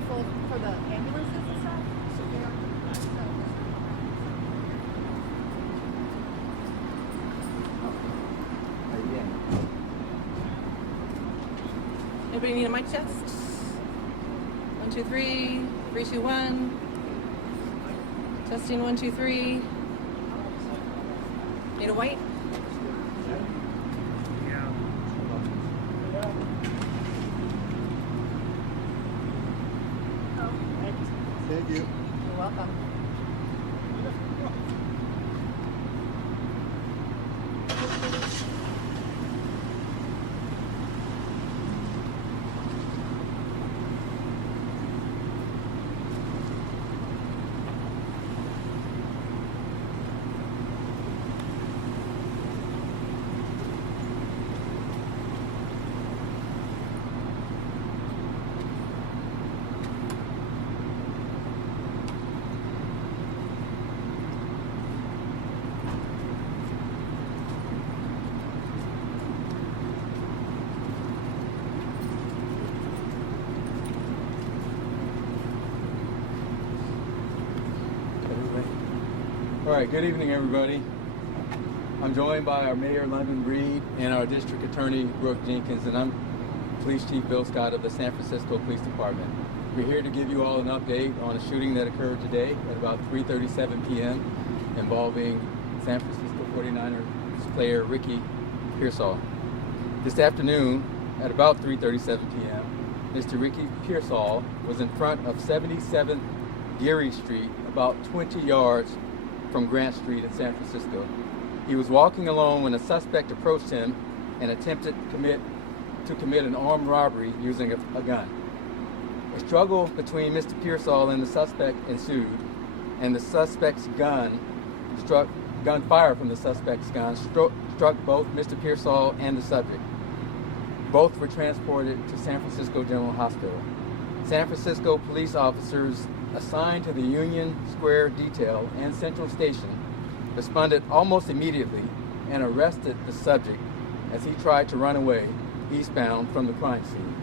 here for the ambulances and stuff? Anybody need a mic test? 1, 2, 3. 3, 2, 1. Testing 1, 2, 3. Need a white? Thank you. You're welcome. All right, good evening, everybody. I'm joined by our Mayor, London Breed, and our District Attorney, Brooke Jenkins, and I'm Police Chief Bill Scott of the San Francisco Police Department. We're here to give you all an update on a shooting that occurred today at about 3:37 p.m. involving San Francisco 49ers player Ricky Pearsall. This afternoon, at about 3:37 p.m., Mr. Ricky Pearsall was in front of 77th Geary Street, about 20 yards from Grant Street in San Francisco. He was walking alone when a suspect approached him and attempted to commit an armed robbery using a gun. A struggle between Mr. Pearsall and the suspect ensued, and the suspect's gunfire from the suspect's gun struck both Mr. Pearsall and the subject. Both were transported to San Francisco General Hospital. San Francisco police officers assigned to the Union Square detail and Central Station responded almost immediately and arrested the subject as he tried to run away eastbound from the crime scene.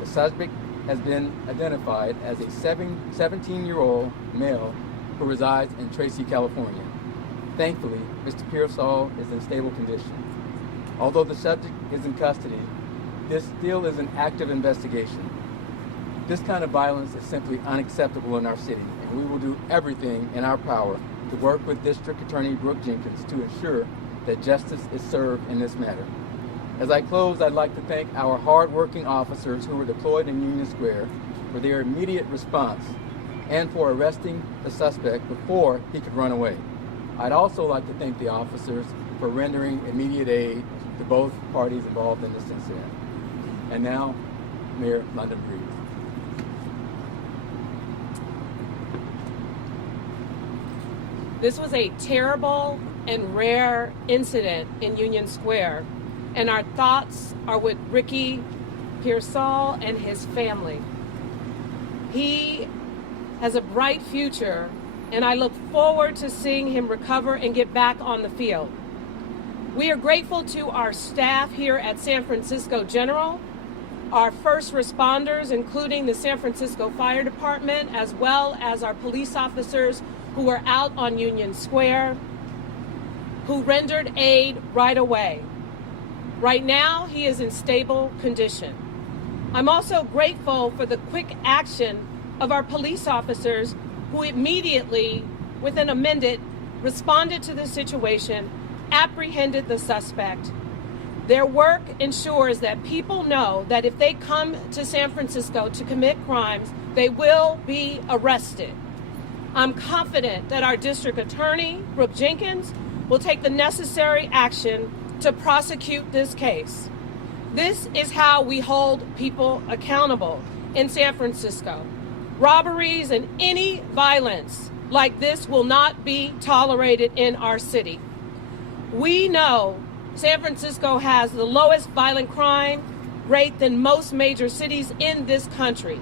The suspect has been identified as a 17-year-old male who resides in Tracy, California. Thankfully, Mr. Pearsall is in stable condition. Although the subject is in custody, this still is an active investigation. This kind of violence is simply unacceptable in our city, and we will do everything in our power to work with District Attorney Brooke Jenkins to ensure that justice is served in this matter. As I close, I'd like to thank our hard-working officers who were deployed in Union Square for their immediate response and for arresting the suspect before he could run away. I'd also like to thank the officers for rendering immediate aid to both parties involved in this incident. And now, Mayor London Breed. This was a terrible and rare incident in Union Square, and our thoughts are with Ricky Pearsall and his family. He has a bright future, and I look forward to seeing him recover and get back on the field. We are grateful to our staff here at San Francisco General, our first responders, including the San Francisco Fire Department, as well as our police officers who were out on Union Square, who rendered aid right away. Right now, he is in stable condition. I'm also grateful for the quick action of our police officers who immediately, within a minute, responded to the situation, apprehended the suspect. Their work ensures that people know that if they come to San Francisco to commit crimes, they will be arrested. I'm confident that our district attorney, Brooke Jenkins, will take the necessary action to prosecute this case. This is how we hold people accountable in San Francisco. Robberies and any violence like this will not be tolerated in our city. We know San Francisco has the lowest violent crime rate than most major cities in this country.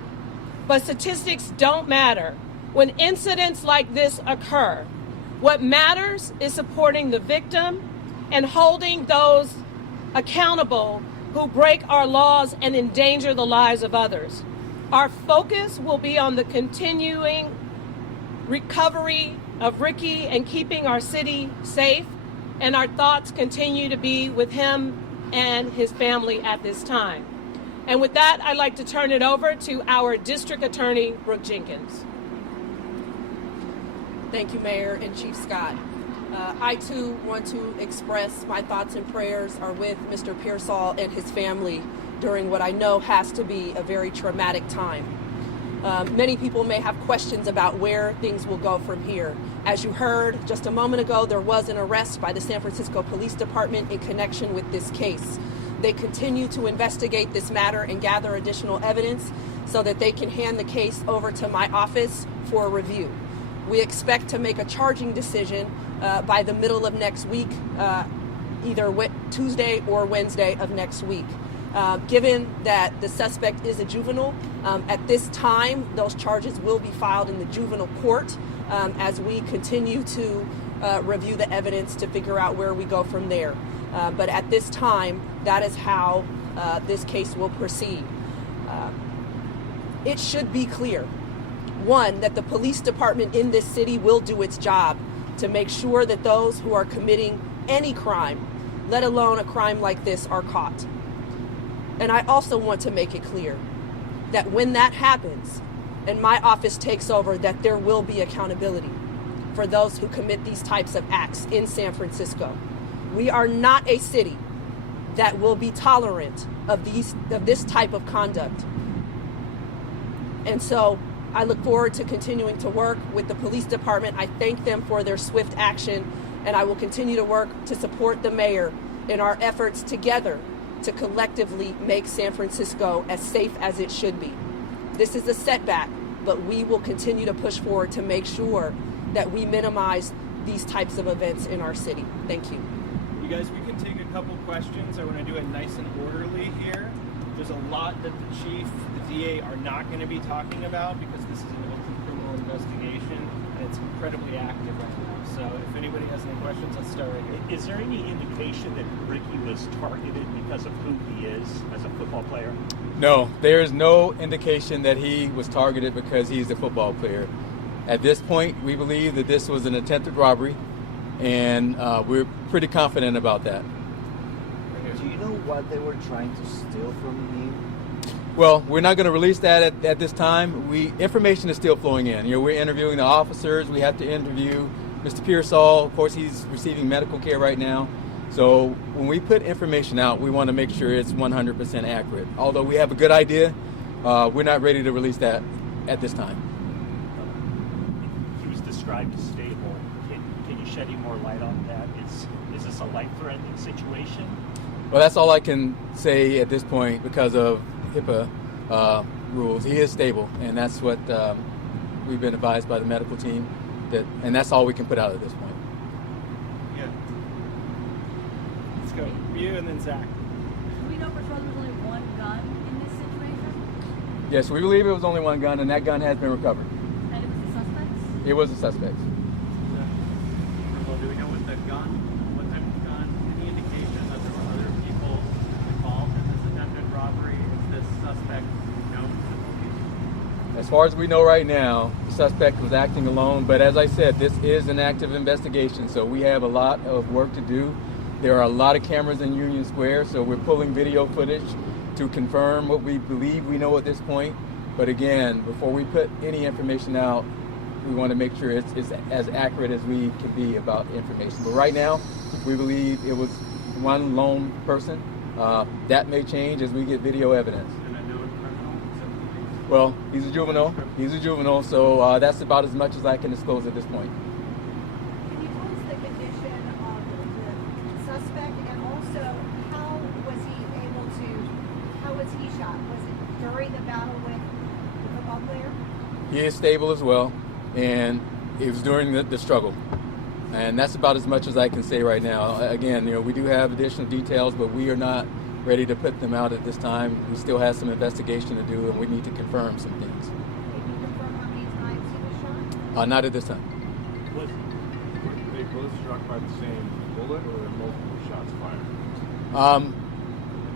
But statistics don't matter when incidents like this occur. What matters is supporting the victim and holding those accountable who break our laws and endanger the lives of others. Our focus will be on the continuing recovery of Ricky and keeping our city safe, and our thoughts continue to be with him and his family at this time. And with that, I'd like to turn it over to our District Attorney, Brooke Jenkins. Thank you, Mayor and Chief Scott. I too want to express my thoughts and prayers are with Mr. Pearsall and his family during what I know has to be a very traumatic time. Many people may have questions about where things will go from here. As you heard just a moment ago, there was an arrest by the San Francisco Police Department in connection with this case. They continue to investigate this matter and gather additional evidence so that they can hand the case over to my office for review. We expect to make a charging decision by the middle of next week, either Tuesday or Wednesday of next week. Given that the suspect is a juvenile, at this time, those charges will be filed in the juvenile court as we continue to review the evidence to figure out where we go from there. But at this time, that is how this case will proceed. It should be clear, one, that the police department in this city will do its job to make sure that those who are committing any crime, let alone a crime like this, are caught. And I also want to make it clear that when that happens and my office takes over, that there will be accountability for those who commit these types of acts in San Francisco. We are not a city that will be tolerant of this type of conduct. And so I look forward to continuing to work with the police department. I thank them for their swift action, and I will continue to work to support the mayor in our efforts together to collectively make San Francisco as safe as it should be. This is a setback, but we will continue to push forward to make sure that we minimize these types of events in our city. Thank you. You guys, we can take a couple questions. I want to do it nice and orderly here. There's a lot that the chief, the DA are not going to be talking about because this is an open criminal investigation and it's incredibly active right now. So if anybody has any questions, let's start right here. Is there any indication that Ricky was targeted because of who he is as a football player? No, there is no indication that he was targeted because he's a football player. At this point, we believe that this was an attempted robbery, and we're pretty confident about that. Do you know what they were trying to steal from him? Well, we're not going to release that at this time. Information is still flowing in. We're interviewing the officers. We have to interview Mr. Pearsall. Of course, he's receiving medical care right now. So when we put information out, we want to make sure it's 100% accurate. Although we have a good idea, we're not ready to release that at this time. He was described as stable. Can you shed any more light on that? Is this a life-threatening situation? Well, that's all I can say at this point because of HIPAA rules. He is stable, and that's what we've been advised by the medical team. And that's all we can put out at this point. Yeah. Let's go. You and then Zach. Do we know for sure there was only one gun in this situation? Yes, we believe it was only one gun, and that gun has been recovered. And it was the suspects? It was the suspects. Well, do we know what the gun, what type of gun, any indication that there were other people involved in this attempted robbery? Is this suspect known to the police? As far as we know right now, the suspect was acting alone, but as I said, this is an active investigation, so we have a lot of work to do. There are a lot of cameras in Union Square, so we're pulling video footage to confirm what we believe we know at this point. But again, before we put any information out, we want to make sure it's as accurate as we can be about information. But right now, we believe it was one lone person. That may change as we get video evidence. And a known criminal? Well, he's a juvenile. He's a juvenile, so that's about as much as I can disclose at this point. Can you tell us the condition of the suspect and also how was he shot? Was it during the battle with the football player? He is stable as well, and it was during the struggle. And that's about as much as I can say right now. Again, we do have additional details, but we are not ready to put them out at this time. We still have some investigation to do, and we need to confirm some things. Can you confirm how many times he was shot? Not at this time. Were they both struck by the same bullet, or were multiple shots fired?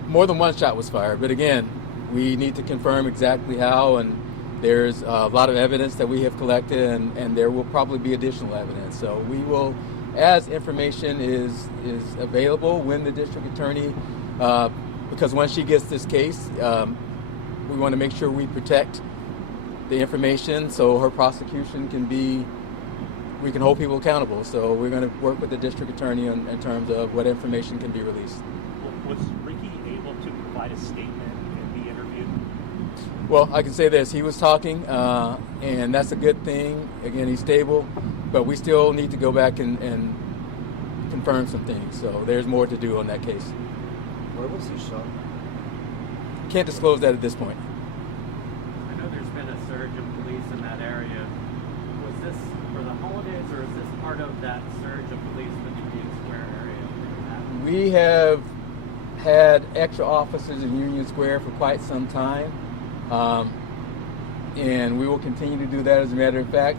More than one shot was fired, but again, We need to confirm exactly how, and there's a lot of evidence that we have collected, and there will probably be additional evidence. So we will, as information is available, when the district attorney, because once she gets this case, we want to make sure we protect the information so her prosecution can be, we can hold people accountable. So we're going to work with the district attorney in terms of what information can be released. Was Ricky able to provide a statement and be interviewed? Well, I can say this, he was talking, and that's a good thing. Again, he's stable, but we still need to go back and confirm some things. So there's more to do on that case. Where was he shot? Can't disclose that at this point. I know there's been a surge of police in that area. Was this for the holidays, or is this part of that surge of police in the Union Square area? We have had extra officers in Union Square for quite some time, and we will continue to do that. As a matter of fact,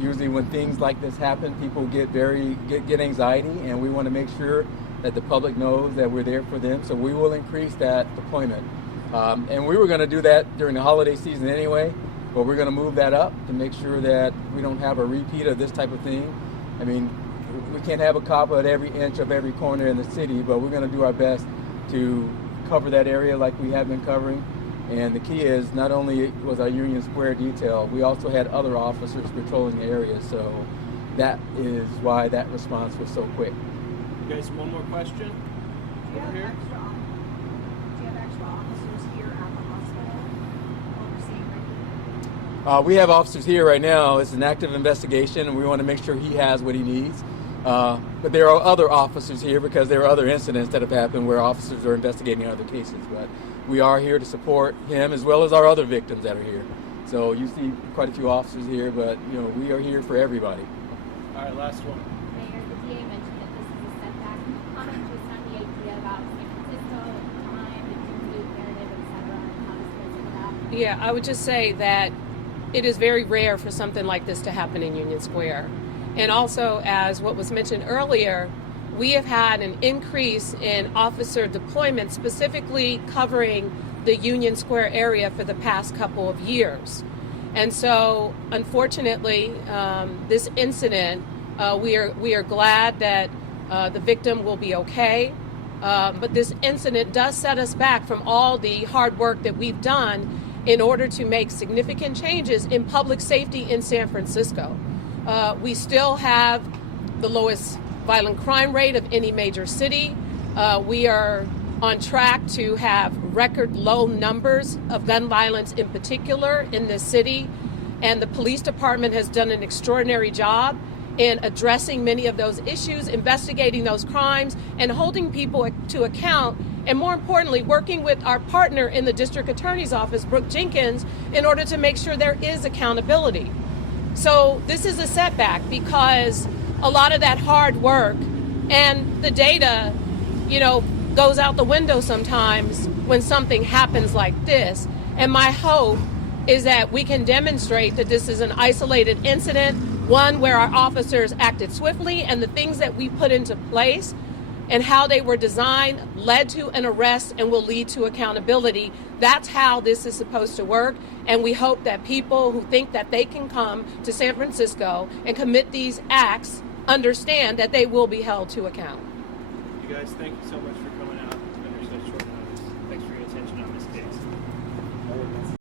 usually when things like this happen, people get anxiety, and we want to make sure that the public knows that we're there for them. So we will increase that deployment. And we were going to do that during the holiday season anyway, but we're going to move that up to make sure that we don't have a repeat of this type of thing. I mean, we can't have a cop at every inch of every corner in the city, but we're going to do our best to cover that area like we have been covering. And the key is, not only was our Union Square detail, we also had other officers patrolling the area. So that is why that response was so quick. You guys, one more question? Do you Over have here? extra officers here at the hospital overseeing Ricky? We have officers here right now. It's an active investigation, and we want to make sure he has what he needs. But there are other officers here because there are other incidents that have happened where officers are investigating other cases. But we are here to support him as well as our other victims that are here. So you see quite a few officers here, but we are here for everybody. All right, last one. Mayor, the DA mentioned that this is a setback. Can you comment just on the idea about San Francisco, time, the Duke narrative, et cetera, and how this fits into that? Yeah, I would just say that it is very rare for something like this to happen in Union Square. And also, as what was mentioned earlier, we have had an increase in officer deployment, specifically covering the Union Square area for the past couple of years. And so, unfortunately, this incident, we are glad that the victim will be okay. But this incident does set us back from all the hard work that we've done in order to make significant changes in public safety in San Francisco. We still have the lowest violent crime rate of any major city. We are on track to have record low numbers of gun violence in particular in this city. And the police department has done an extraordinary job in addressing many of those issues, investigating those crimes, and holding people to account, and more importantly, working with our partner in the district attorney's office, Brooke Jenkins, in order to make sure there is accountability. So this is a setback because a lot of that hard work and the data, goes out the window sometimes when something happens like this. And my hope is that we can demonstrate that this is an isolated incident, one where our officers acted swiftly, and the things that we put into place and how they were designed led to an arrest and will lead to accountability. That's how this is supposed to work. And we hope that people who think that they can come to San Francisco and commit these acts understand that they will be held to account. You guys, thank you so much for